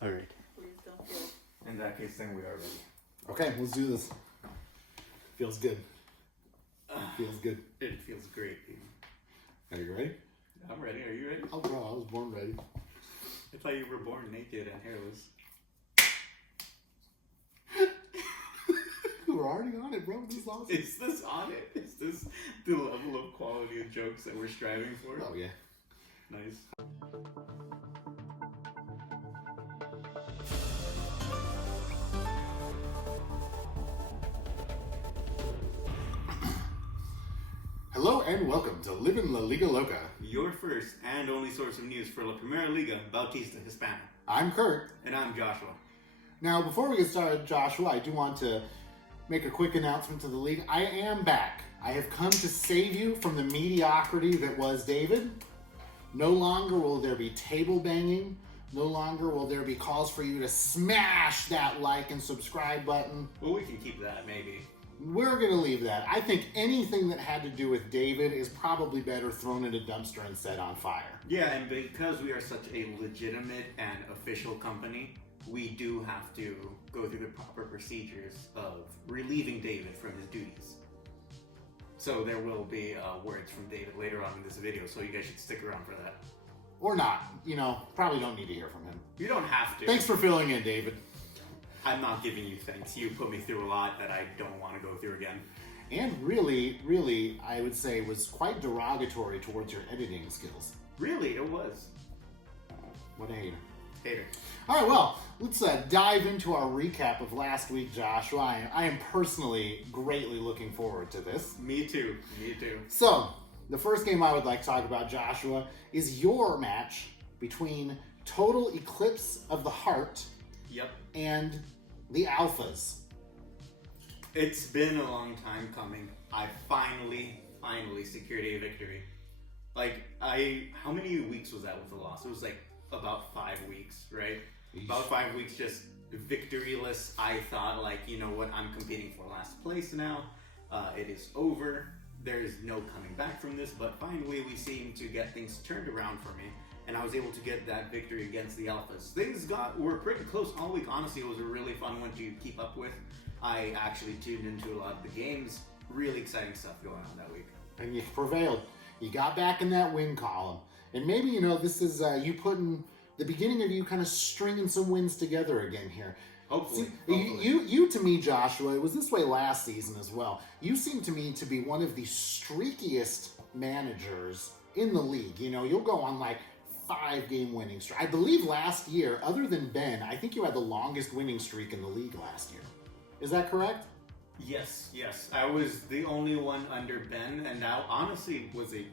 All right. Please don't feel. In that case, then we are ready. Okay, let's do this. Feels good. Feels good. It feels great. Are you ready? I'm ready. Are you ready? Oh, bro, I was born ready. I thought you were born naked and hairless. We're already on it, bro. This is awesome. Is this on it? Is this the level of quality of jokes that we're striving for? Oh, yeah. Nice. Hello and welcome to Livin La Liga Loca. Your first and only source of news for La Primera Liga, Bautista Hispana. I'm Kurt. And I'm Joshua. Now, before we get started, Joshua, I do want to make a quick announcement to the league. I am back. I have come to save you from the mediocrity that was David. No longer will there be table banging. No longer will there be calls for you to smash that like and subscribe button. Well, we can keep that, maybe. We're going to leave that. I think anything that had to do with David is probably better thrown in a dumpster and set on fire. Yeah, and because we are such a legitimate and official company, we do have to go through the proper procedures of relieving David from his duties. So there will be words from David later on in this video, so you guys should stick around for that. Or not. You know, probably don't need to hear from him. You don't have to. Thanks for filling in, David. I'm not giving you thanks. You put me through a lot that I don't want to go through again. And really, I would say was quite derogatory towards your editing skills. Really, it was. What a hater. Hater. All right, well, let's dive into our recap of last week, Joshua. I am personally greatly looking forward to this. Me too. Me too. So, the first game I would like to talk about, Joshua, is your match between Total Eclipse of the Heart Yep. and the Alphas. It's been a long time coming. I finally secured a victory. How many weeks was that with the loss? It was like about 5 weeks, right? Eesh. About 5 weeks just victoryless. I thought, you know what, I'm competing for last place now. It is over. There's no coming back from this, but finally we seem to get things turned around for me. And I was able to get that victory against the Alphas. Things were pretty close all week. Honestly, it was a really fun one to keep up with. I actually tuned into a lot of the games. Really exciting stuff going on that week. And you prevailed. You got back in that win column. And maybe, this is you putting the beginning of you kind of stringing some wins together again here. Hopefully. See, you to me, Joshua, it was this way last season as well. You seem to me to be one of the streakiest managers in the league. You'll go on 5-game winning streak. I believe last year, other than Ben, I think you had the longest winning streak in the league last year. Is that correct? Yes. I was the only one under Ben, and that honestly was a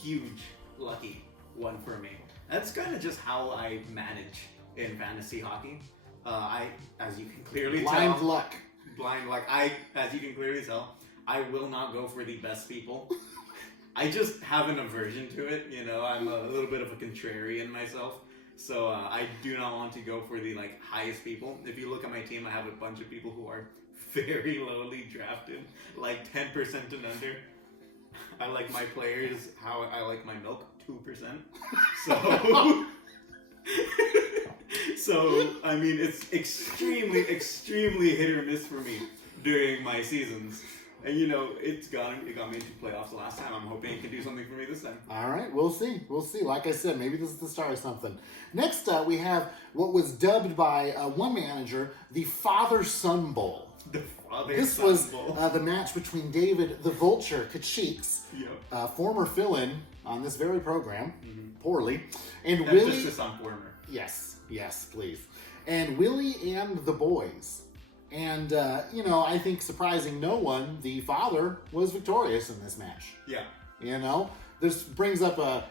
huge lucky one for me. That's kind of just how I manage in fantasy hockey. As you can clearly tell, Blind luck. As you can clearly tell, I will not go for the best people. I just have an aversion to it, I'm a little bit of a contrarian myself. So I do not want to go for the highest people. If you look at my team, I have a bunch of people who are very lowly drafted, 10% and under. I like my players how I like my milk, 2%. So I mean, it's extremely hit or miss for me during my seasons. And it got me into playoffs the last time. I'm hoping it can do something for me this time. All right, we'll see. Like I said, maybe this is the start of something. Next up, we have what was dubbed by one manager the Father-Son Bowl. The Father-Son This was Bowl. The match between David the Vulture Kachiks, Yep. Former fill-in on this very program, poorly, and That's Willie. just on former. Yes, please. And Willie and the boys. And, I think surprising no one, the father was victorious in this match. Yeah. This brings up a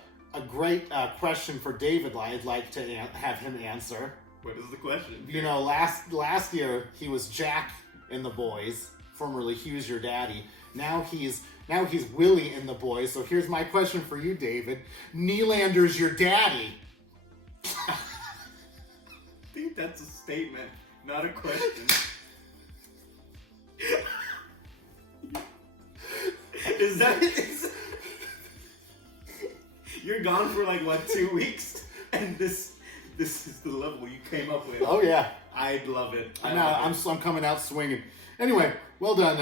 great question for David I'd like to have him answer. What is the question? Last year he was Jack in the boys, formerly Hugh's your daddy. Now he's Willie in the boys. So here's my question for you, David. Nylander's your daddy. I think that's a statement, not a question. Is You're gone for 2 weeks, and this This is the level you came up with. Oh yeah, I'd love it. I'm coming out swinging. Anyway, well done.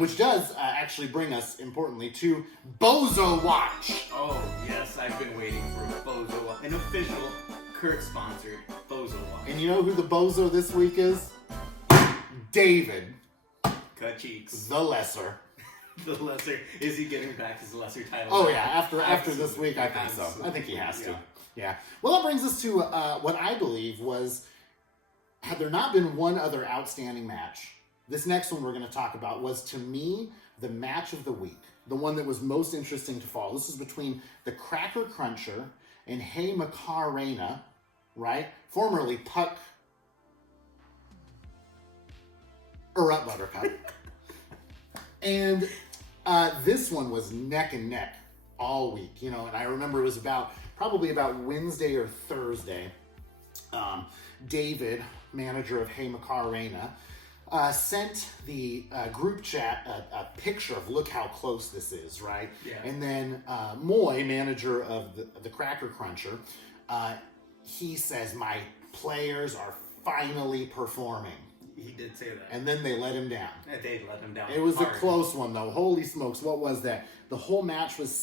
Which does actually bring us, importantly, to Bozo Watch. Oh yes, I've been waiting for a Bozo Watch, an official Kurt-sponsored Bozo Watch. And you know who the Bozo this week is? David. Cut cheeks. The Lesser. The lesser. Is he getting back his lesser title? Oh yeah, after this week, I think so. I think he has to. Yeah. Well, that brings us to what I believe was, had there not been one other outstanding match, this next one we're going to talk about was, to me, the match of the week. The one that was most interesting to follow. This is between the Cracker Cruncher and Hey Macarena, right? Formerly Puck. Up Buttercup. And this one was neck and neck all week, you know, and I remember it was probably about Wednesday or Thursday. David, manager of Hey Macarena, sent the group chat a picture of, look how close this is, right? Yeah. And then Moy, manager of the Cracker Cruncher, he says, my players are finally performing. He did say that. And then they let him down. They let him down. It was hard. a close one, though. Holy smokes, what was that? The whole match was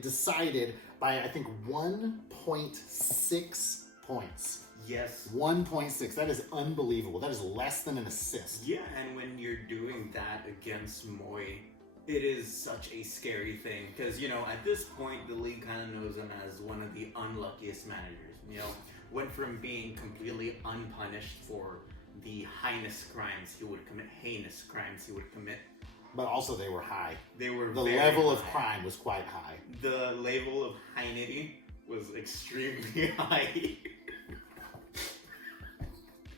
decided by, I think, 1.6 points. Yes. 1.6. That is unbelievable. That is less than an assist. Yeah, and when you're doing that against Moy, it is such a scary thing. Because, you know, at this point, the league kind of knows him as one of the unluckiest managers. You know, went from being completely unpunished for the heinous crimes he would commit, But also they were high. They were The very level high. of crime was quite high. The level of heinity was extremely high.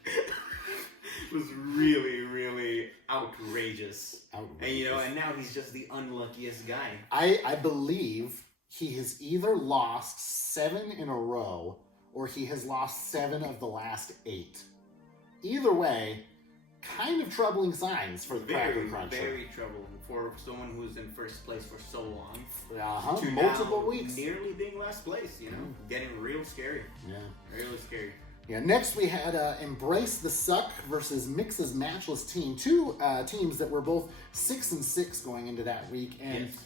It was really, really outrageous. And you know, and now he's just the unluckiest guy. I believe he has either lost 7 in a row or he has lost 7 of the last 8. Either way, kind of troubling signs for the Cracker Cruncher. Very troubling for someone who's in first place for so long. To Multiple weeks. Nearly being last place, you know? Getting real scary. Yeah. Really scary. Yeah, next we had Embrace the Suck versus Mix's Matchless Team. Two teams that were both 6-6 going into that week. And yes.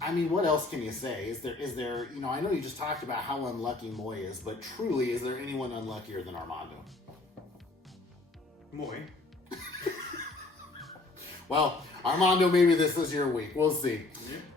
I mean, what else can you say? Is there, you know, I know you just talked about how unlucky Moy is, but truly, is there anyone unluckier than Armando? Moy. Well, Armando, maybe this is your week. We'll see.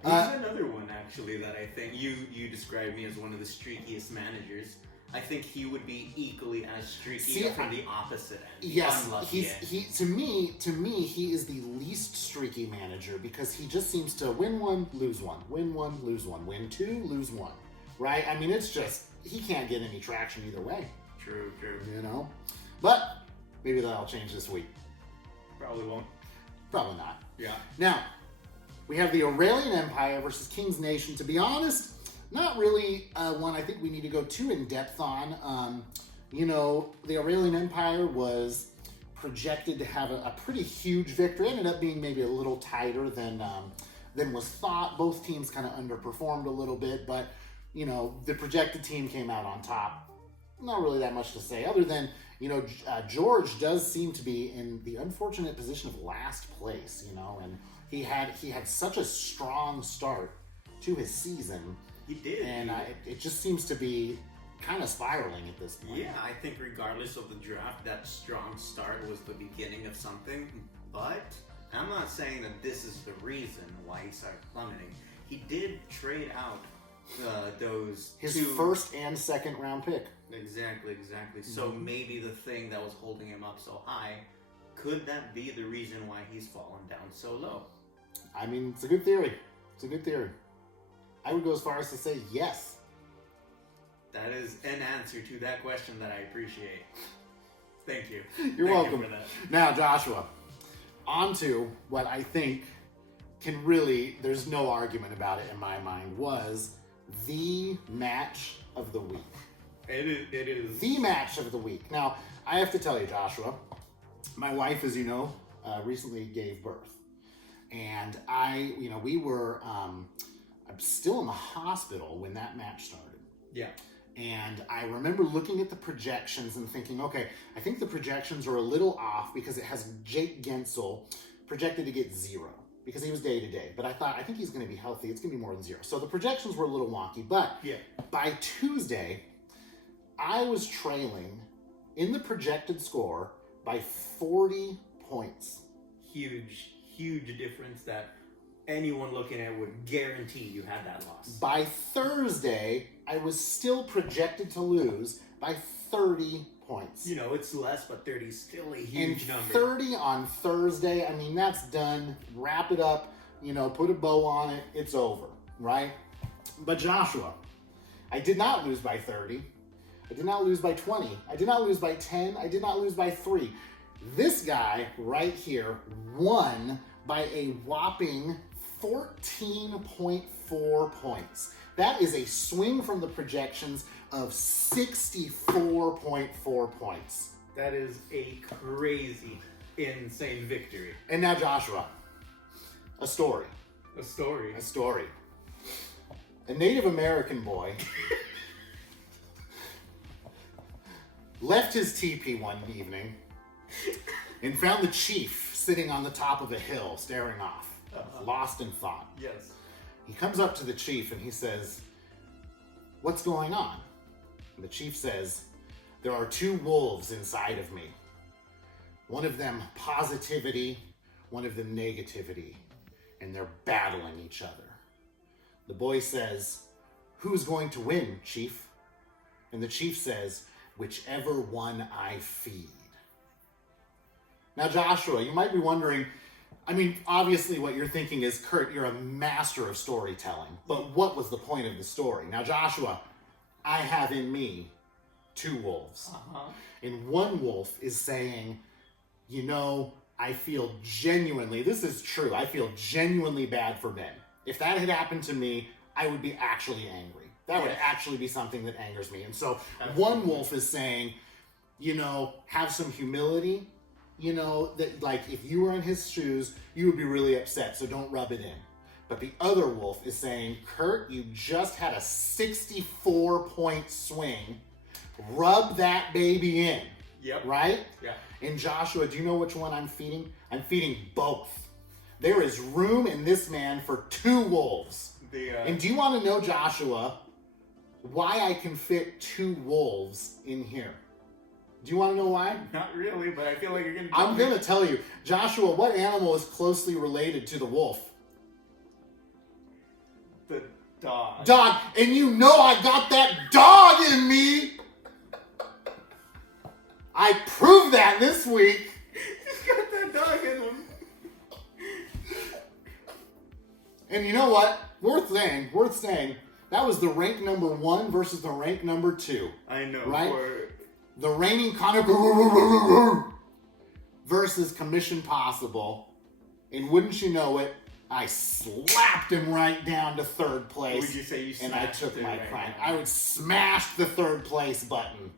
Yeah. He's another one, actually, that I think you described me as one of the streakiest managers. I think he would be equally as streaky from the opposite end. Yes, Unlucky to me, he is the least streaky manager because he just seems to win one, lose one, win one, lose one, win 2, lose 1. Right? I mean, it's just he can't get any traction either way. True. You know, but maybe that'll change this week. Probably won't. Probably not. Yeah. Now, we have the Aurelian Empire versus King's Nation. To be honest, not really one I think we need to go too in depth on. You know, the Aurelian Empire was projected to have a pretty huge victory. It ended up being maybe a little tighter than was thought. Both teams kind of underperformed a little bit, but you know, the projected team came out on top. Not really that much to say, other than, you know, George does seem to be in the unfortunate position of last place, you know, and he had such a strong start to his season. He did. And it just seems to be kind of spiraling at this point. Yeah, I think regardless of the draft, that strong start was the beginning of something. But I'm not saying that this is the reason why he started plummeting. He did trade out his two... first and second round pick. Exactly. So maybe the thing that was holding him up so high, could that be the reason why he's fallen down so low? I mean, it's a good theory. I would go as far as to say yes. That is an answer to that question that I appreciate. Thank you. You're welcome. You for that. Now, Joshua, on to what I think can really, there's no argument about it in my mind, was the match of the week. It is. The match of the week. Now, I have to tell you, Joshua, my wife, as you know, recently gave birth. And we were still in the hospital when that match started. Yeah. And I remember looking at the projections and thinking, okay, I think the projections are a little off because it has Jake Gensel projected to get 0 because he was day to day. But I think he's going to be healthy. It's going to be more than 0. So the projections were a little wonky. But by Tuesday, I was trailing in the projected score by 40 points. Huge difference that anyone looking at would guarantee you had that loss. By Thursday, I was still projected to lose by 30 points. You know, it's less, but 30 is still a huge number. 30 on Thursday, I mean, that's done. Wrap it up, you know, put a bow on it. It's over, right? But Joshua, I did not lose by 30. I did not lose by 20. I did not lose by 10. I did not lose by 3. This guy right here won by a whopping 14.4 points. That is a swing from the projections of 64.4 points. That is a crazy, insane victory. And now, Joshua, a story. A story. A story. A Native American boy left his teepee one evening and found the chief sitting on the top of a hill staring off, lost in thought. Yes. He comes up to the chief and he says, "What's going on?" And the chief says, "There are 2 wolves inside of me. One of them positivity, one of them negativity, and they're battling each other." The boy says, "Who's going to win, chief?" And the chief says, "Whichever one I feed." Now, Joshua, you might be wondering, I mean, obviously what you're thinking is, Kurt, you're a master of storytelling, but what was the point of the story? Now, Joshua, I have in me 2 wolves. And one wolf is saying, you know, I feel genuinely, this is true, I feel genuinely bad for Ben. If that had happened to me, I would be actually angry. That would actually be something that angers me. And so one wolf is saying, you know, have some humility. You know, that like if you were in his shoes, you would be really upset, so don't rub it in. But the other wolf is saying, Kurt, you just had a 64-point swing. Rub that baby in. Yep. Right? Yeah. And Joshua, do you know which one I'm feeding? I'm feeding both. There is room in this man for 2 wolves. And do you want to know, Joshua, why I can fit 2 wolves in here? Do you want to know why? Not really, but I feel like you're going to I'm going to tell you. Joshua, what animal is closely related to the wolf? The dog. Dog. And you know I got that dog in me. I proved that this week. He's got that dog in him. And you know what? Worth saying, that was the rank number 1 versus the rank number 2. I know. Right? The reigning Connor versus Commission Possible. And wouldn't you know it, I slapped him right down to 3rd place. Would you say you and I took my right crown. now? I would smash the 3rd place button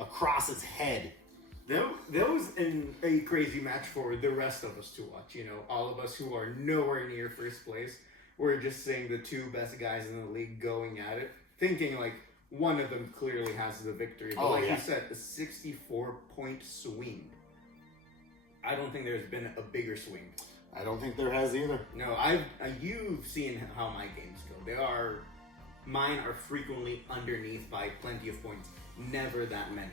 across his head. That was a crazy match for the rest of us to watch. You know, all of us who are nowhere near 1st place. We're just seeing the 2 best guys in the league going at it, thinking like one of them clearly has the victory. But you said, a 64-point swing. I don't think there's been a bigger swing. I don't think there has either. No, you've seen how my games go. Mine are frequently underneath by plenty of points. Never that many.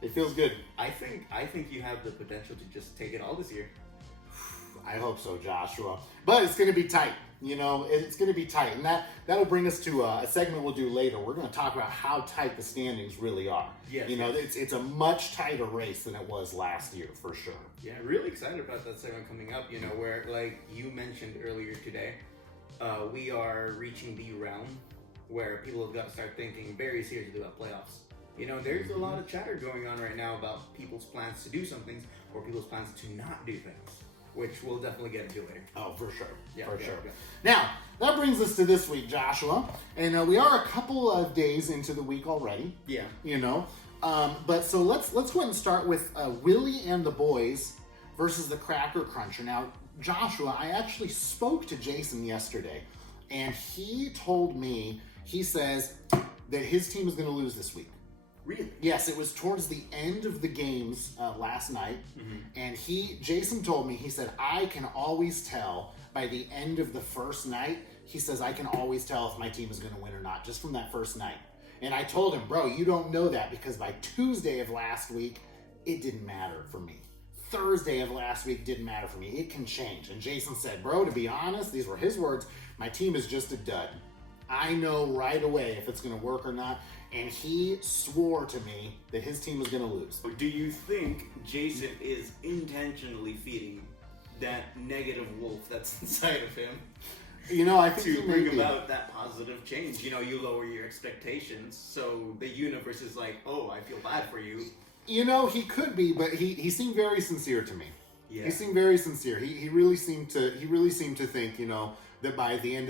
It feels good. I think you have the potential to just take it all this year. I hope so, Joshua. But it's going to be tight. You know, it's going to be tight. And that'll bring us to a segment we'll do later. We're going to talk about how tight the standings really are. Yes, you know, it's a much tighter race than it was last year, for sure. Yeah, really excited about that segment coming up, you know, where, like you mentioned earlier today, we are reaching the realm where people have got to start thinking very seriously about playoffs. You know, there's a lot of chatter going on right now about people's plans to do some things or people's plans to not do things, which we'll definitely get into later. Oh, for sure. Yeah, for sure. Yeah. Now, that brings us to this week, Joshua. And we are a couple of days into the week already. Yeah. You know. But so let's go ahead and start with Willie and the boys versus the Cracker Cruncher. Now, Joshua, I actually spoke to Jason yesterday, and he told me He says that his team is going to lose this week. Really? Yes, it was towards the end of the games last night, and Jason told me, he said, I can always tell by the end of the first night, he says, I can always tell if my team is going to win or not, just from that first night. And I told him, bro, you don't know that because by Tuesday of last week, it didn't matter for me. Thursday of last week didn't matter for me. It can change. And Jason said, bro, to be honest, these were his words, my team is just a dud. I know right away if it's going to work or not. And he swore to me that his team was going to lose. Do you think Jason is intentionally feeding that negative wolf that's inside of him You know, I think to bring about that positive change? You know, you lower your expectations, so the universe is like, oh, I feel bad for you. You know, he could be, but he seemed very sincere to me. Yeah. He seemed very sincere. He really seemed to think, you know, that by the end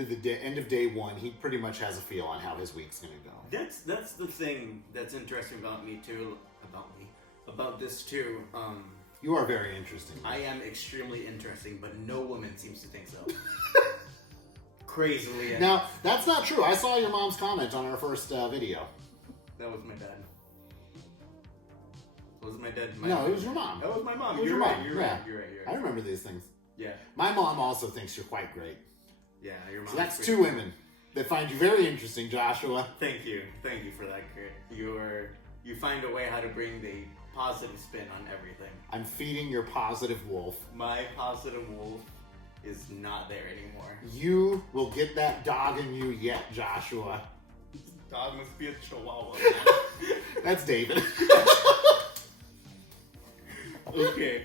of day one, he pretty much has a feel on how his week's going to go. That's the thing that's interesting about me too. About this too. You are very interesting. I am extremely interesting, but no woman seems to think so. Crazily. Now, that's not true. I saw your mom's comment on our first video. That was my dad. Was it my dad? No, it was your mom. That was my mom. It was You're your right. mom. You're Yeah. right. You're right. I remember these things. Yeah. My mom also thinks you're quite great. Yeah, your mom. So that's two women that find you very interesting, Joshua. Thank you for that, Kurt. You find a way how to bring the positive spin on everything. I'm feeding your positive wolf. My positive wolf is not there anymore. You will get that dog in you yet, Joshua. Dog must be a chihuahua. That's David. Okay.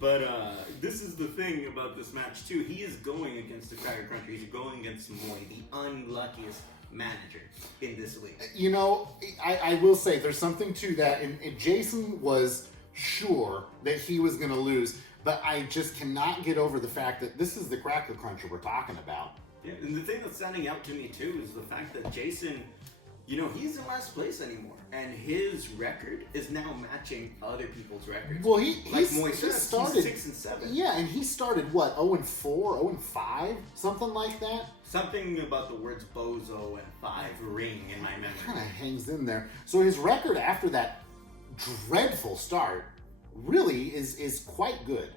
But this is the thing about this match too. He is going against the Cracker Cruncher. He's going against Moy, the unluckiest manager in this league. You know, I will say there's something to that. And Jason was sure that he was going to lose, but I just cannot get over the fact that this is the Cracker Cruncher we're talking about. Yeah, and the thing that's standing out to me too is the fact that Jason, you know, he's in last place anymore, and his record is now matching other people's records. Well, like he started 6 and 7. Yeah, and he started what 0-4, 0-5, something like that. Something about the words bozo and 5 ring in my memory. Kind of hangs in there. So his record after that dreadful start really is quite good.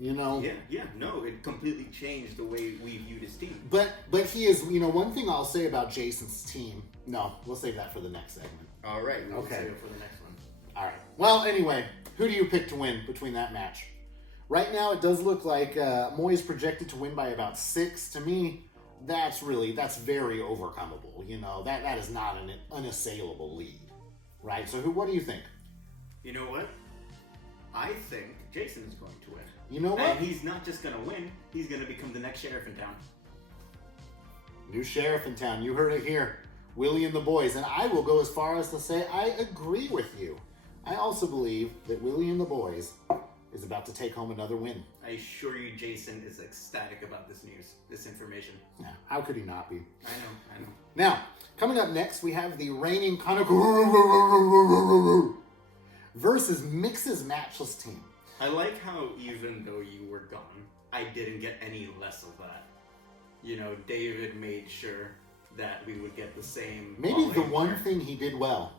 You know? Yeah, no, it completely changed the way we viewed his team. But he is, you know, one thing I'll say about Jason's team. No, we'll save that for the next segment. All right, we'll Okay. save it for the next one. All right. Well, anyway, who do you pick to win between that match? Right now, it does look like Moy is projected to win by about 6. To me, that's very overcomable. You know, that is not an unassailable lead, right? So, what do you think? You know what? I think Jason is going to win. You know what? And he's not just going to win, he's going to become the next sheriff in town. New sheriff in town. You heard it here. Willie and the boys. And I will go as far as to say I agree with you. I also believe that Willie and the boys is about to take home another win. I assure you Jason is ecstatic about this news, this information. Yeah, how could he not be? I know. Now, coming up next, we have the reigning Kaneko versus Mix's matchless team. I like how even though you were gone, I didn't get any less of that. You know, David made sure that we would get the same. Maybe the one thing he did well.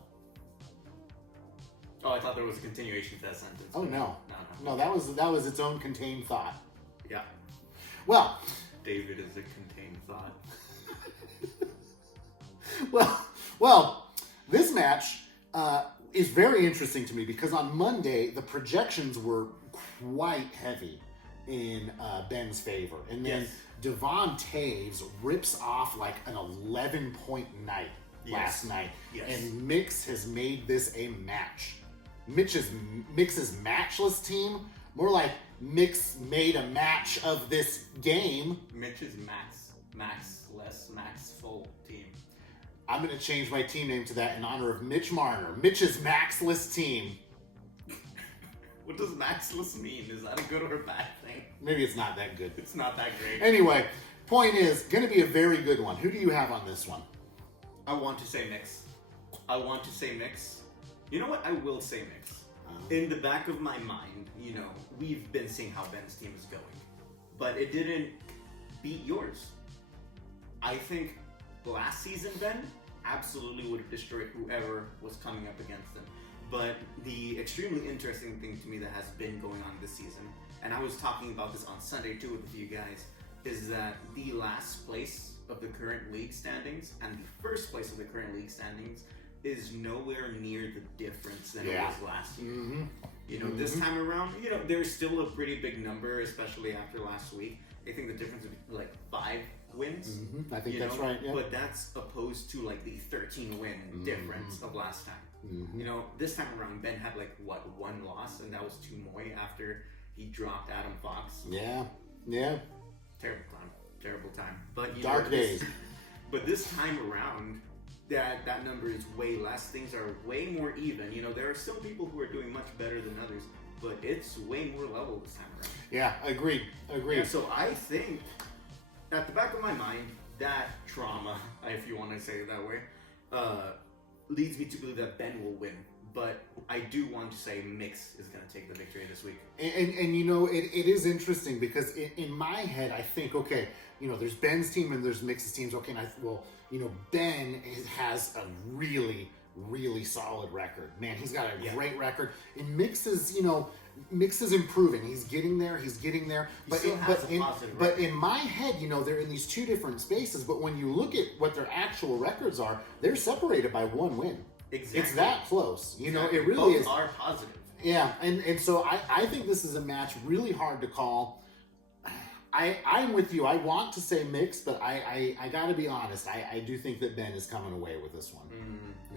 Oh, I thought there was a continuation to that sentence. Oh no. No. No, that was its own contained thought. Yeah. Well, David is a contained thought. well, this match is very interesting to me because on Monday the projections were quite heavy in Ben's favor, and then Devon Taves rips off like an 11-point night last night, and Mix has made this a match. Mix's matchless team, more like Mix made a match of this game. Mitch's Max full team. I'm going to change my team name to that in honor of Mitch Marner. Mitch's Maxless team. What does Maxless mean? Is that a good or a bad thing? Maybe it's not that good. It's not that great. Anyway, point is, going to be a very good one. Who do you have on this one? I want to say Mix. You know what? I will say Mix. In the back of my mind, you know, we've been seeing how Ben's team is going. But it didn't beat yours. I think last season, Ben absolutely would have destroyed whoever was coming up against them. But the extremely interesting thing to me that has been going on this season, and I was talking about this on Sunday too with a few guys, is that the last place of the current league standings and the first place of the current league standings is nowhere near the difference than it was last year. Mm-hmm. You know, this time around, you know, there's still a pretty big number, especially after last week. I think the difference would be like 5 wins. Mm-hmm. I think that's right. Yeah. But that's opposed to like the 13 win difference of last time. Mm-hmm. You know, this time around, Ben had like one loss, and that was to Moy after he dropped Adam Fox. Yeah. Terrible time. But dark days. But this time around, that number is way less. Things are way more even. You know, there are some people who are doing much better than others, but it's way more level this time around. Yeah, agreed. Yeah, so I think, at the back of my mind, that trauma, if you want to say it that way, leads me to believe that Ben will win. But I do want to say Mix is going to take the victory this week. And you know, it is interesting because in my head, I think, okay, you know, there's Ben's team and there's Mix's teams. Okay, and you know, Ben has a really, really solid record. Man, he's got a great record. And Mix is improving. He's getting there. But in my head, you know, they're in these two different spaces. But when you look at what their actual records are, they're separated by 1 win. Exactly. It's that close. You know, it really Both is. are positive. Yeah, and so I think this is a match really hard to call. I'm with you. I want to say Mix, but I got to be honest. I do think that Ben is coming away with this one.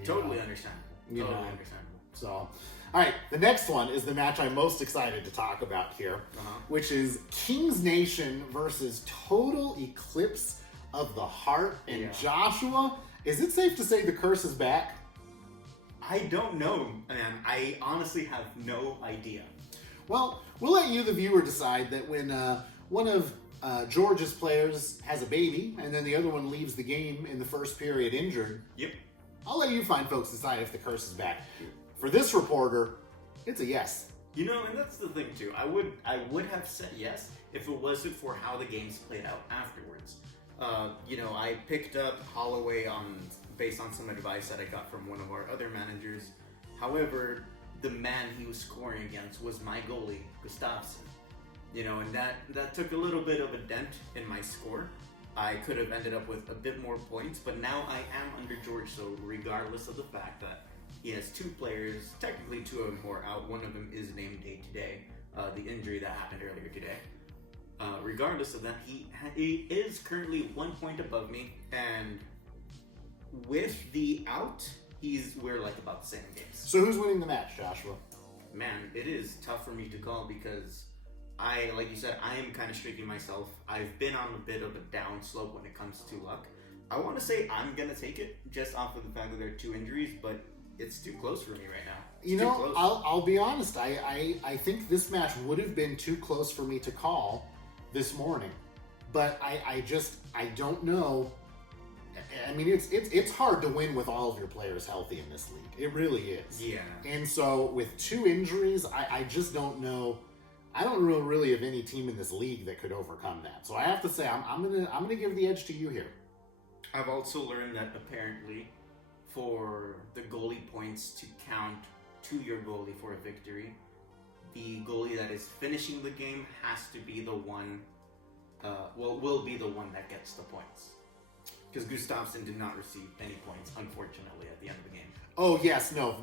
Totally understandable. Understandable. So, all right, the next one is the match I'm most excited to talk about here, which is Kings Nation versus Total Eclipse of the Heart. And Joshua, is it safe to say the curse is back? I don't know, man. I honestly have no idea. Well, we'll let you, the viewer, decide that when one of George's players has a baby and then the other one leaves the game in the first period injured. Yep. I'll let you fine folks decide if the curse is back. For this reporter, it's a yes. You know, and that's the thing too. I would have said yes if it wasn't for how the games played out afterwards. You know, I picked up Holloway based on some advice that I got from one of our other managers. However, the man he was scoring against was my goalie, Gustafsson. You know, and that took a little bit of a dent in my score. I could have ended up with a bit more points, but now I am under George, so regardless of the fact that he has 2 players, technically 2 of them who are out, one of them is named day today, the injury that happened earlier today. Regardless of that, he is currently 1 point above me, and with the out, we're like about the same games. So who's winning the match, Joshua? Man, it is tough for me to call because like you said, I am kind of streaking myself. I've been on a bit of a down slope when it comes to luck. I want to say I'm gonna take it just off of the fact that there are 2 injuries, but it's too close for me right now. You know, I'll be honest. I think this match would have been too close for me to call this morning, but I don't know. I mean, it's hard to win with all of your players healthy in this league. It really is. Yeah. And so with 2 injuries, I just don't know. I don't really have any team in this league that could overcome that. So I have to say I'm gonna give the edge to you here. I've also learned that apparently, for the goalie points to count to your goalie for a victory, the goalie that is finishing the game has to be the one. Will be the one that gets the points. Because Gustafsson did not receive any points, unfortunately, at the end of the game. Oh yes, no,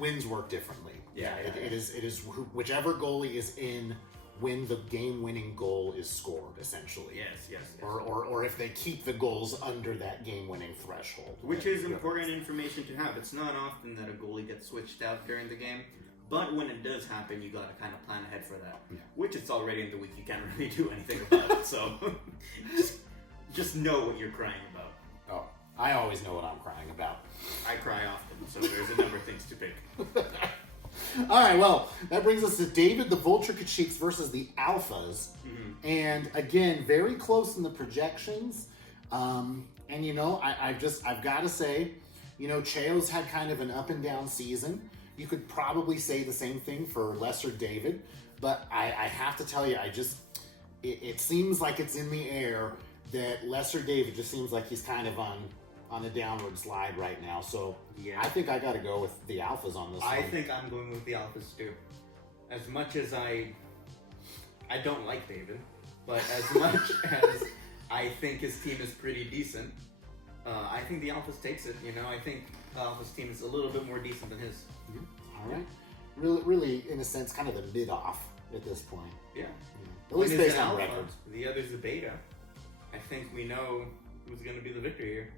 wins work differently. Yeah. It is whichever goalie is in when the game-winning goal is scored, essentially. Yes. Or if they keep the goals under that game-winning threshold. Which is important information to have. It's not often that a goalie gets switched out during the game, but when it does happen, you gotta kind of plan ahead for that. Yeah. Which it's already in the week, you can't really do anything about it. So just know what you're crying about. Oh, I always know what I'm crying about. I cry often, so there's a number of things to pick. All right, well, that brings us to David the Vulture Kachiks versus the Alphas. Mm-hmm. And again, very close in the projections. And you know, I've got to say, you know, Cheo's had kind of an up and down season. You could probably say the same thing for Lesser David, but I have to tell you, it seems like it's in the air that Lesser David just seems like he's kind of on a downward slide right now. So Yeah. I think I got to go with the Alphas on this I one. think I'm going with the Alphas too. As much as I don't like David, but as much as I think his team is pretty decent, I think the Alphas takes it. You know, I think the Alphas team is a little bit more decent than his. All right. Really, in a sense, kind of the mid-off at this point. Yeah. At least One is based an on alpha, records. the other's a beta. I think we know who's going to be the victor here.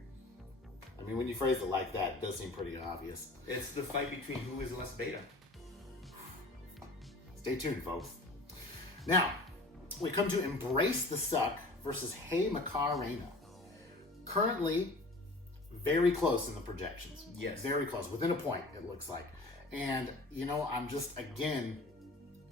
I mean, when you phrase it like that, it does seem pretty obvious. It's the fight between who is less beta. Stay tuned, folks. Now, we come to Embrace the Suck versus Hey Macarena. Currently, very close in the projections. Yes. Very close. Within a point, it looks like. And, you know, I'm just, again,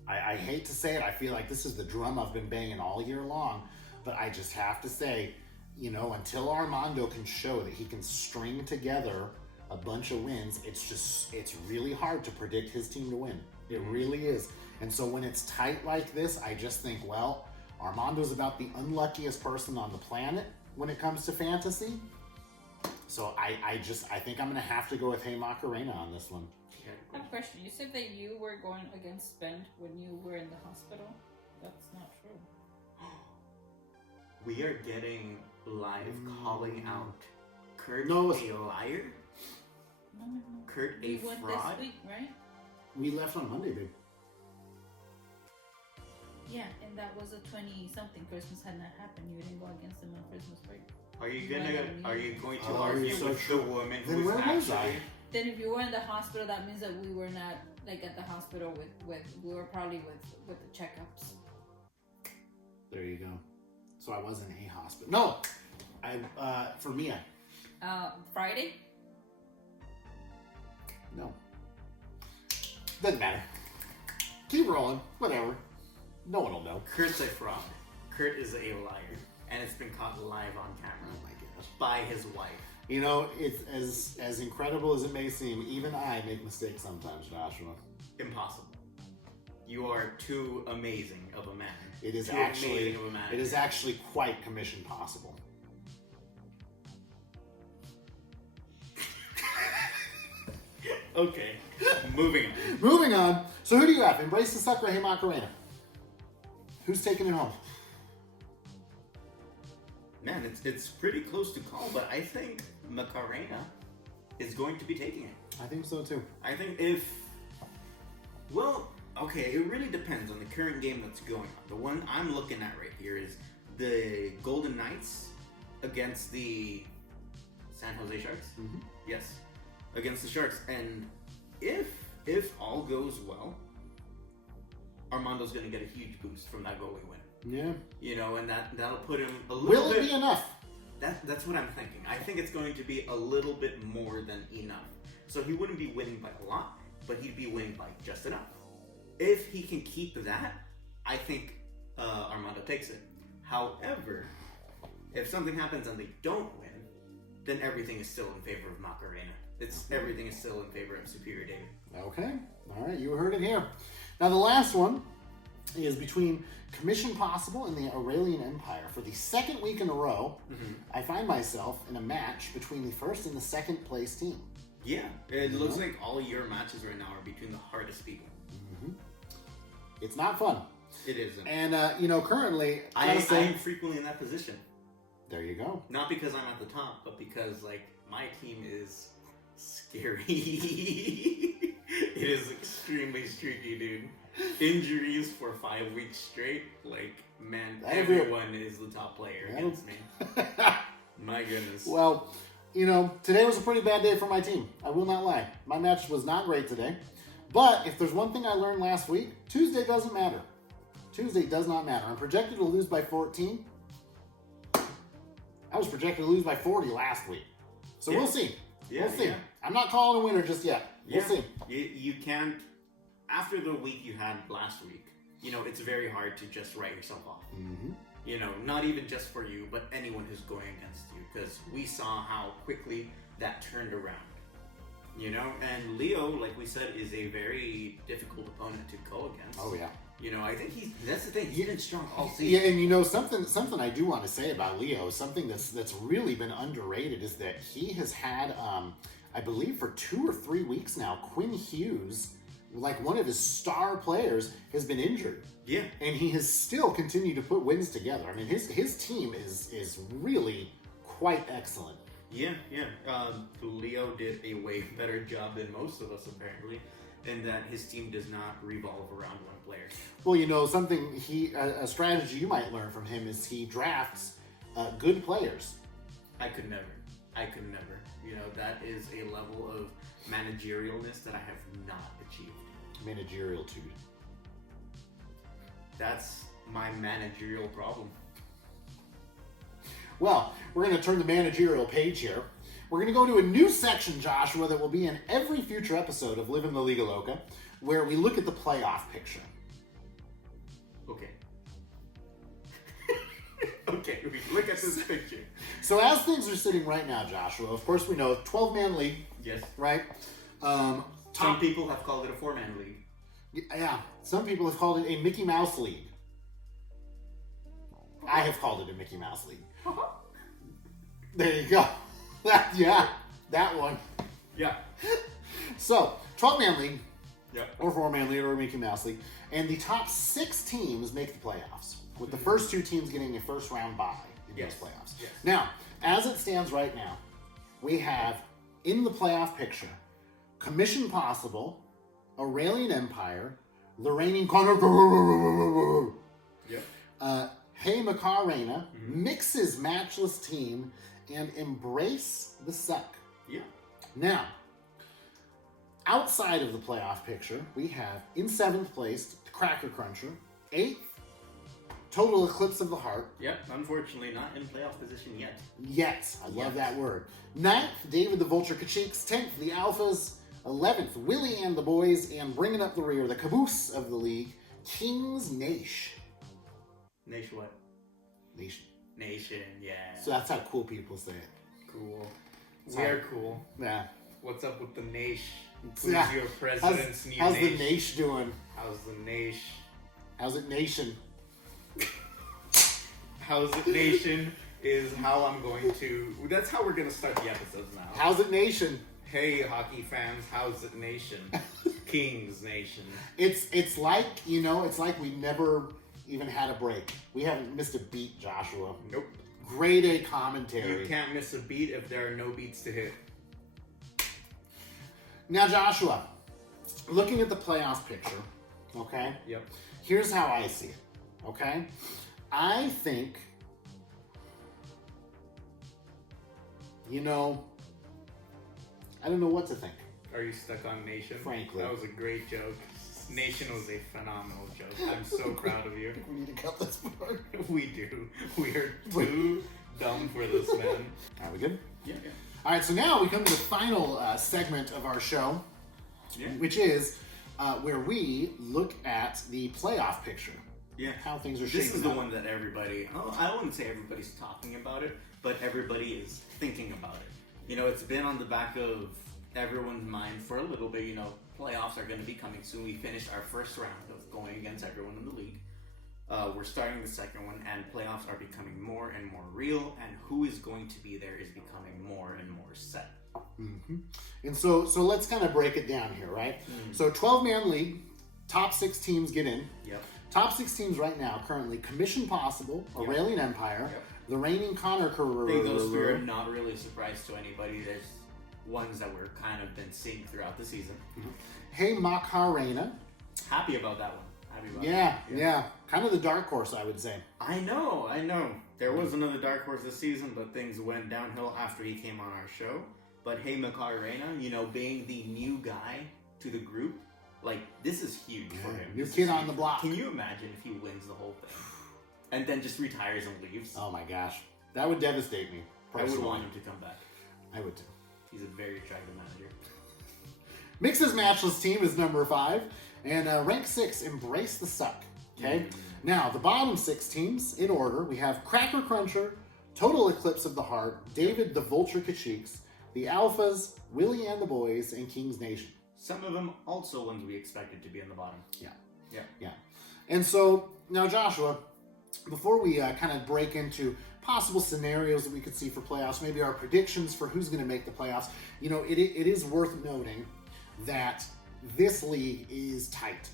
I hate to say it. I feel like this is the drum I've been banging all year long. But I just have to say, you know, until Armando can show that he can string together a bunch of wins, it's really hard to predict his team to win. It really is. And so when it's tight like this, I just think, well, Armando's about the unluckiest person on the planet when it comes to fantasy. So I think I'm going to have to go with Hey Macarena on this one. I have a question. You said that you were going against Spend when you were in the hospital. That's not true. We are getting live calling out Kurt No, a liar, No. Kurt a You went fraud. this week, right? We left on Monday, babe. Yeah, and that was a 20-something. Christmas had not happened. You didn't go against them on Christmas break. Are you Right, going to Oh, argue you're so with true. the woman Then who's where was actually? I? Then if you were in the hospital, that means that we were not like at the hospital with we were probably with the checkups. There you go. So I was in a hospital. No, for Mia. Friday? No. Doesn't matter. Keep rolling. Whatever. No one will know. Kurt's a fraud. Kurt is a liar, and it's been caught live on camera Oh my gosh. by his wife. You know, it's as incredible as it may seem, even I make mistakes sometimes, Joshua. Impossible. You are too amazing of a man. It is Too actually amazing of a man. it is actually quite commission possible. Okay. Moving on. Moving on. So who do you have? Embrace the Suck or Hey Macarena? Who's taking it home? Man, it's pretty close to call, but I think Macarena is going to be taking it. I think so too. I think okay, it really depends on the current game that's going on. The one I'm looking at right here is the Golden Knights against the San Jose Sharks. Mm-hmm. Yes, against the Sharks. And if all goes well, Armando's going to get a huge boost from that goalie win. Yeah. You know, and that'll put him a little Will bit. it be enough? That's what I'm thinking. I think it's going to be a little bit more than enough. So he wouldn't be winning by a lot, but he'd be winning by just enough. If he can keep that, I think Armando takes it. However, if something happens and they don't win, then everything is still in favor of Macarena. Everything is still in favor of Superior David. Okay. All right. You heard it here. Now the last one is between Commission Possible and the Aurelian Empire. For the second week in a row, I find myself in a match between the first and the second place team. Yeah, it looks like all your matches right now are between the hardest people. It's not fun. It isn't. And, you know, currently, I'm frequently in that position. there you go. Not because I'm at the top, but because, like, my team is scary. It is extremely streaky, dude. Injuries for 5 weeks straight. Like, man, everyone is the top player against me. My goodness. Well, you know, today was a pretty bad day for my team. I will not lie. My match was not great today. But if there's one thing I learned last week, Tuesday doesn't matter. Tuesday does not matter. I'm projected to lose by 14. I was projected to lose by 40 last week. So Yeah. we'll see. Yeah, we'll see. yeah. I'm not calling a winner just yet. We'll see. You can't, after the week you had last week, you know, it's very hard to just write yourself off. Mm-hmm. You know, not even just for you, but anyone who's going against you. Because we saw how quickly that turned around. You know, and Leo, like we said, is a very difficult opponent to go against. Oh yeah. You know, I think that's the thing, he's been strong all season. Yeah, and you know something I do want to say about Leo, something that's really been underrated is that he has had, I believe for 2 or 3 weeks now, Quinn Hughes, like one of his star players, has been injured. Yeah. And he has still continued to put wins together. I mean, his team is really quite excellent. Yeah. Leo did a way better job than most of us, apparently, in that his team does not revolve around one player. Well, you know, something a strategy you might learn from him is he drafts good players. I could never. You know, that is a level of managerialness that I have not achieved. Managerial dude. That's my managerial problem. Well, we're going to turn the managerial page here. We're going to go to a new section, Joshua, that will be in every future episode of Livin' La Liga Loca, where we look at the playoff picture. Okay. Okay, we look at this picture. So as things are sitting right now, Joshua, of course we know 12-man league. Yes. Right? Some people have called it a 4-man league. Yeah. Some people have called it a Mickey Mouse league. I have called it a Mickey Mouse league. There you go. That one. Yeah. So, 12-man league. Yeah. Or 4-man league or a Mickey Mouse league. And the top 6 teams make the playoffs, with the first 2 teams getting a first round bye in those playoffs. Yes. Now, as it stands right now, we have in the playoff picture Commission Possible, Aurelian Empire, the reigning Yep. Hey Macarena, Mix's Matchless Team, and Embrace the Suck. Yeah. Now, outside of the playoff picture, we have in 7th place, Cracker Cruncher, 8th, Total Eclipse of the Heart. Yep, unfortunately not in playoff position yet. Yet, I love that word. 9th, David the Vulture Kacheeks, 10th, the Alphas, 11th, Willie and the Boys, and bringing up the rear, the caboose of the league, Kings Nation. Nation what? Nation. Nation, yeah. So that's how cool people say it. Cool. We are cool. Yeah. What's up with the Nation? Who's Yeah. your president's new How's Nation? the Nation doing? How's the Nation? How's it Nation? How's it Nation is how I'm going to... That's how we're going to start the episodes now. How's it Nation? Hey, hockey fans, how's it Nation? Kings Nation. It's like, you know, it's like we never even had a break. We haven't missed a beat, Joshua. Nope. Grade A commentary. You can't miss a beat if there are no beats to hit. Now, Joshua, looking at the playoff picture, okay? Yep. Here's how I see it, okay? I think, you know, I don't know what to think. Are you stuck on Nation? Frankly. That was a great joke. Nation was a phenomenal joke. I'm so proud of you. We need to cut this part. We do. We are too dumb for this, man. Are we good? Yeah. All right, so now we come to the final segment of our show, which is where we look at the playoff picture. Yeah. How things are shaping This is the up. one that everybody, I wouldn't say everybody's talking about it, but everybody is thinking about it. You know, it's been on the back of everyone's mind for a little bit. You know, playoffs are going to be coming soon. We finished our first round of going against everyone in the league. We're starting the second one, and playoffs are becoming more and more real, and who is going to be there is becoming more and more set. Mm-hmm. And so let's kind of break it down here, right? So 12-man league, top 6 teams get in. Yep. Top 6 teams right now, currently, Commission Possible, Aurelian Empire, the reigning Connor I think those three are not really a surprise to anybody. There's ones that we're kind of been seeing throughout the season. Hey Macarena. Happy about that one. Happy about Yeah, that. yeah. Kind of the dark horse, I would say. I know. There was another dark horse this season, but things went downhill after he came on our show. But hey Macarena, you know, being the new guy to the group, like, this is huge for him. New This kid is on huge. the block. Can you imagine if he wins the whole thing? And then just retires and leaves? Oh my gosh. That would devastate me. I would personally. want him to come back. I would too. He's a very attractive manager. Mix's Matchless Team is number 5. And rank 6, Embrace the Suck. Okay? Now, the bottom 6 teams, in order, we have Cracker Cruncher, Total Eclipse of the Heart, David the Vulture Kacheeks, the Alphas, Willie and the Boys, and Kings Nation. Some of them also ones we expected to be in the bottom. Yeah. And so, now Joshua, before we kind of break into possible scenarios that we could see for playoffs, maybe our predictions for who's going to make the playoffs, you know, it is worth noting that this league is tight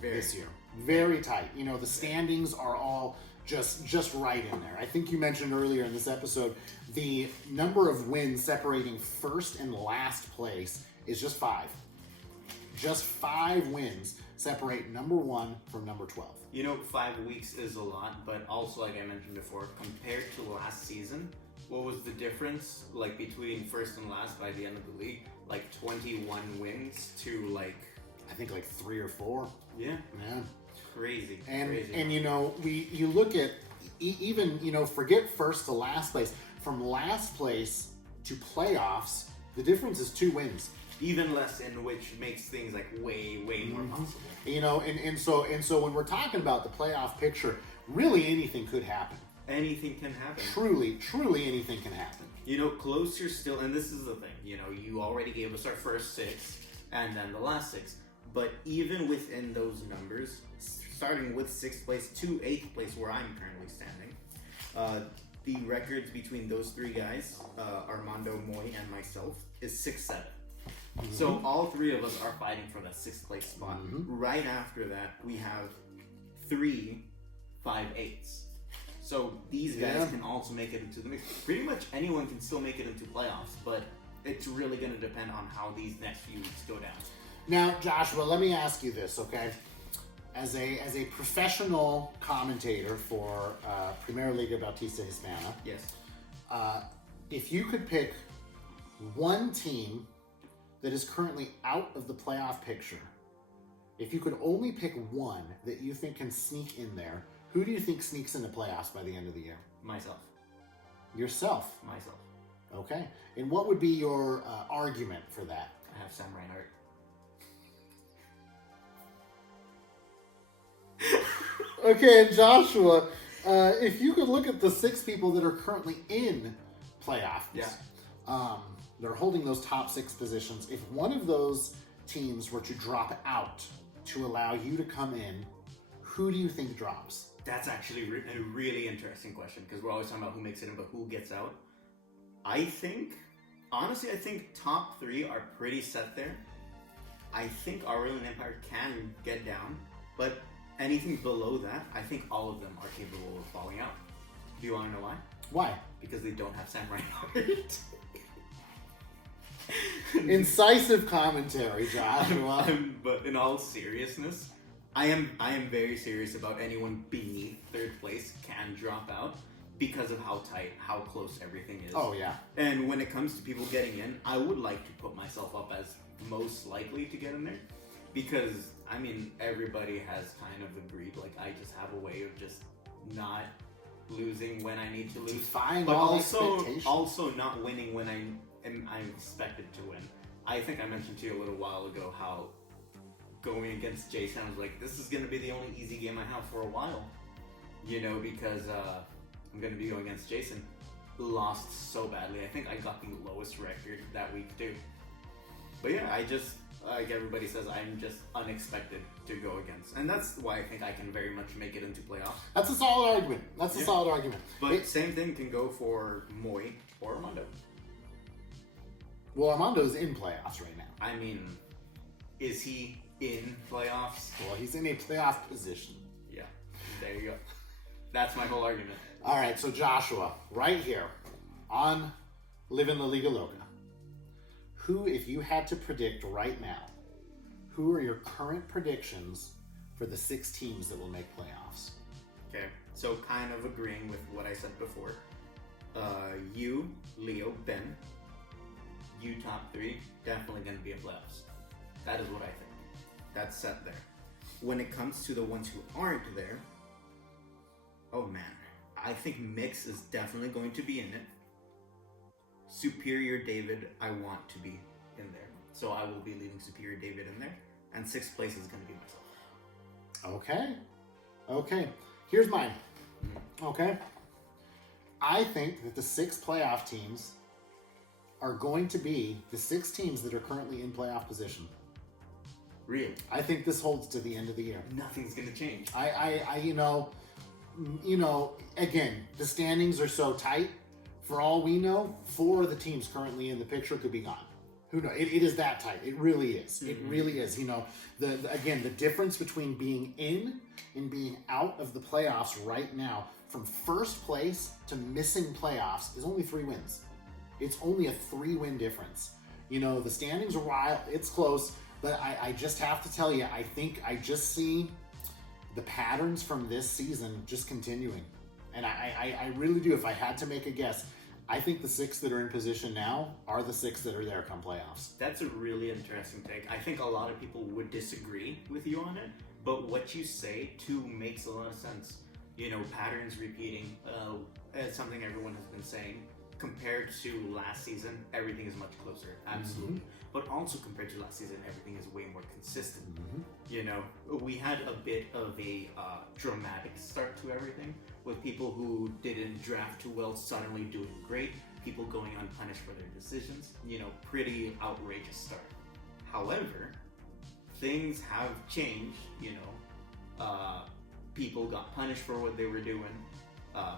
this year. Very tight. You know, the standings are all just right in there. I think you mentioned earlier in this episode, the number of wins separating first and last place is just 5. Just 5 wins separate number 1 from number 12. You know, 5 weeks is a lot, but also, like I mentioned before, compared to last season, what was the difference, like, between first and last by the end of the league? Like, 21 wins to, like... I think like 3 or 4. Yeah. Yeah. Crazy. And you know, you look at, even, you know, forget first to last place. From last place to playoffs, the difference is 2 wins. Even less, in which makes things like way more possible. You know, and so when we're talking about the playoff picture, really anything could happen. Anything can happen. Truly anything can happen. You know, closer still, and this is the thing, you know, you already gave us our first 6 and then the last 6. But even within those numbers, starting with 6th place to 8th place, where I'm currently standing, the records between those 3 guys, Armando, Moy, and myself, is 6-7. Mm-hmm. So all 3 of us are fighting for that 6th place spot. Mm-hmm. Right after that, we have 3 5-8s. So these guys can also make it into the mix. Pretty much anyone can still make it into playoffs, but it's really going to depend on how these next few weeks go down. Now, Joshua, let me ask you this, okay? As a professional commentator for Primera Liga Bautista Hispana, yes. If you could pick one team that is currently out of the playoff picture, if you could only pick one that you think can sneak in there, who do you think sneaks into playoffs by the end of the year? Myself. Yourself? Myself. Okay. And what would be your argument for that? I have Sam Reinhart. Okay, and Joshua, if you could look at the 6 people that are currently in playoffs, they're holding those top 6 positions. If one of those teams were to drop out to allow you to come in, who do you think drops? That's actually a really interesting question, because we're always talking about who makes it in, but who gets out. I think top 3 are pretty set there. I think Aurelian Empire can get down, but anything below that, I think all of them are capable of falling out. Do you want to know why? Why? Because they don't have Sam Reinhart. Incisive commentary, Joshua. But in all seriousness, I am very serious about anyone beneath 3rd place can drop out because of how tight, how close everything is. Oh, yeah. And when it comes to people getting in, I would like to put myself up as most likely to get in there, because, I mean, everybody has kind of agreed, like, I just have a way of just not losing when I need to lose. Define but all also not winning when I'm expected to win. I think I mentioned to you a little while ago how going against Jason, I was like, this is going to be the only easy game I have for a while. You know, because I'm going to be going against Jason. Lost so badly. I think I got the lowest record that week too. But yeah, I just, like everybody says, I'm just unexpected to go against. And that's why I think I can very much make it into playoffs. That's a solid argument. A solid argument. But same thing can go for Moy or Armando. Well, Armando's in playoffs right now. I mean, is he in playoffs? Well, he's in a playoff position. Yeah, there you go. That's my whole argument. All right, so Joshua, right here on Livin La Liga Loca, who, if you had to predict right now, who are your current predictions for the 6 teams that will make playoffs? Okay, so kind of agreeing with what I said before. You, Leo, Ben, you top 3, definitely going to be in playoffs. That is what I think. That's set there. When it comes to the ones who aren't there, oh man, I think Mix is definitely going to be in it. Superior David, I want to be in there. So I will be leaving Superior David in there. And 6th place is going to be myself. Okay. Here's mine. Okay. I think that the 6 playoff teams are going to be the 6 teams that are currently in playoff position. Really? I think this holds to the end of the year. Nothing's gonna change. Again, the standings are so tight. For all we know, 4 of the teams currently in the picture could be gone. Who knows? It is that tight. It really is. It really is. The difference between being in and being out of the playoffs right now, from first place to missing playoffs, is only 3 wins. It's only a 3-win difference. The standings are wild. It's close. But I just have to tell you, I think I just see the patterns from this season just continuing. And I really do. If I had to make a guess, I think the 6 that are in position now are the 6 that are there come playoffs. That's a really interesting take. I think a lot of people would disagree with you on it, but what you say too makes a lot of sense. Patterns repeating, something everyone has been saying. Compared to last season, everything is much closer, absolutely. But also compared to last season, everything is way more consistent. We had a bit of a dramatic start to everything, with people who didn't draft too well suddenly doing great, people going unpunished for their decisions. Pretty outrageous start. However, things have changed. People got punished for what they were doing.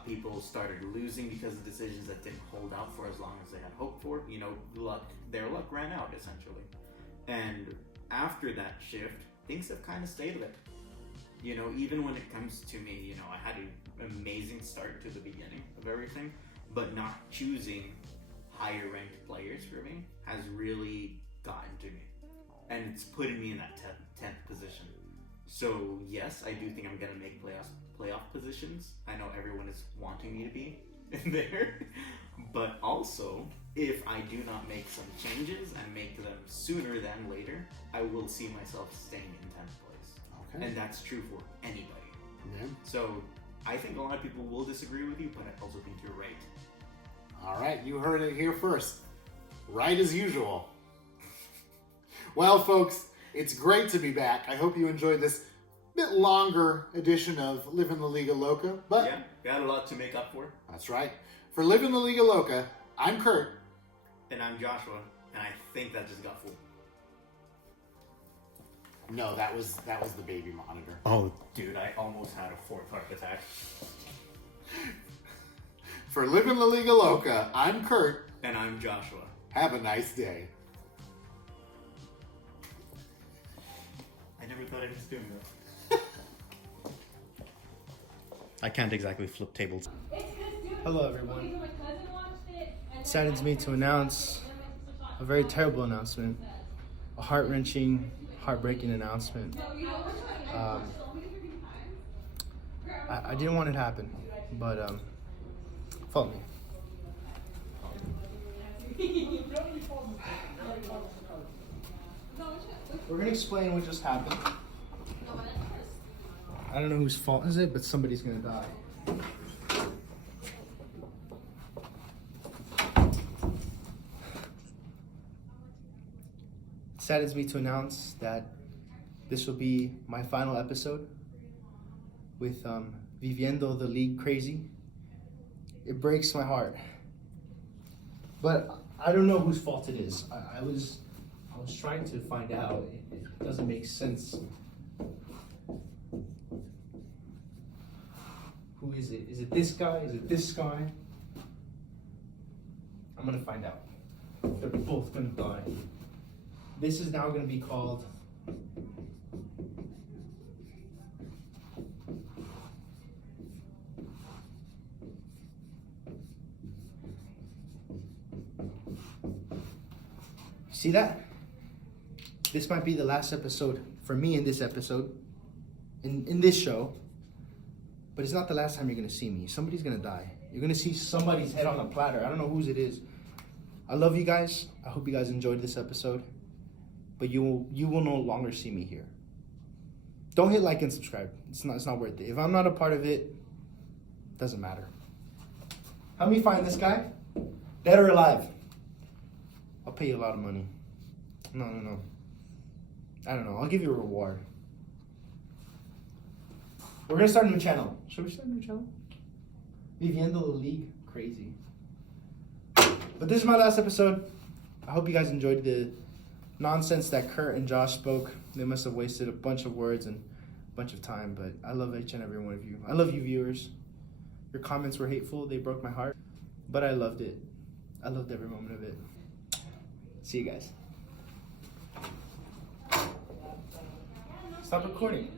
People started losing because of decisions that didn't hold out for as long as they had hoped for. Their luck ran out, essentially. And after that shift, things have kind of stayed there. Even when it comes to me, I had an amazing start to the beginning of everything, but not choosing higher ranked players for me has really gotten to me. And it's putting me in that 10th position. So yes, I do think I'm going to make playoff positions. I know everyone is wanting me to be in there. But also, if I do not make some changes and make them sooner than later, I will see myself staying in 10th place. Okay. And that's true for anybody. Yeah. So I think a lot of people will disagree with you, but I also think you're right. All right, you heard it here first. Right as usual. Well, folks, it's great to be back. I hope you enjoyed this bit longer edition of Livin La Liga Loca. But yeah, got a lot to make up for. That's right. For Livin La Liga Loca, I'm Kurt. And I'm Joshua. And I think that just got full. No, that was the baby monitor. Oh, dude, I almost had a 4th heart attack. For Livin La Liga Loca, I'm Kurt. And I'm Joshua. Have a nice day. I never thought I was doing that. I can't exactly flip tables. Hello everyone. It saddens me to announce a very terrible announcement. A heart-wrenching, heartbreaking announcement. I didn't want it to happen, but follow me. We're gonna explain what just happened. I don't know whose fault is it, but somebody's gonna die. It saddens me to announce that this will be my final episode with Viviendo the League Crazy. It breaks my heart, but I don't know whose fault it is. I was trying to find out. It doesn't make sense. Who is it? Is it this guy? Is it this guy? I'm gonna find out. They're both gonna die. This is now gonna be called See that? This might be the last episode for me in this episode, in this show, but it's not the last time you're gonna see me. Somebody's gonna die. You're gonna see somebody's head on a platter. I don't know whose it is. I love you guys. I hope you guys enjoyed this episode, but you will no longer see me here. Don't hit like and subscribe. It's not worth it. If I'm not a part of it, doesn't matter. Help me find this guy, dead or alive. I'll pay you a lot of money. No. I don't know. I'll give you a reward. We're going to start a new channel. Should we start a new channel? Viviendo the League Crazy. But this is my last episode. I hope you guys enjoyed the nonsense that Kurt and Josh spoke. They must have wasted a bunch of words and a bunch of time, but I love each and every one of you. I love you, viewers. Your comments were hateful. They broke my heart, but I loved it. I loved every moment of it. See you guys. Stop recording.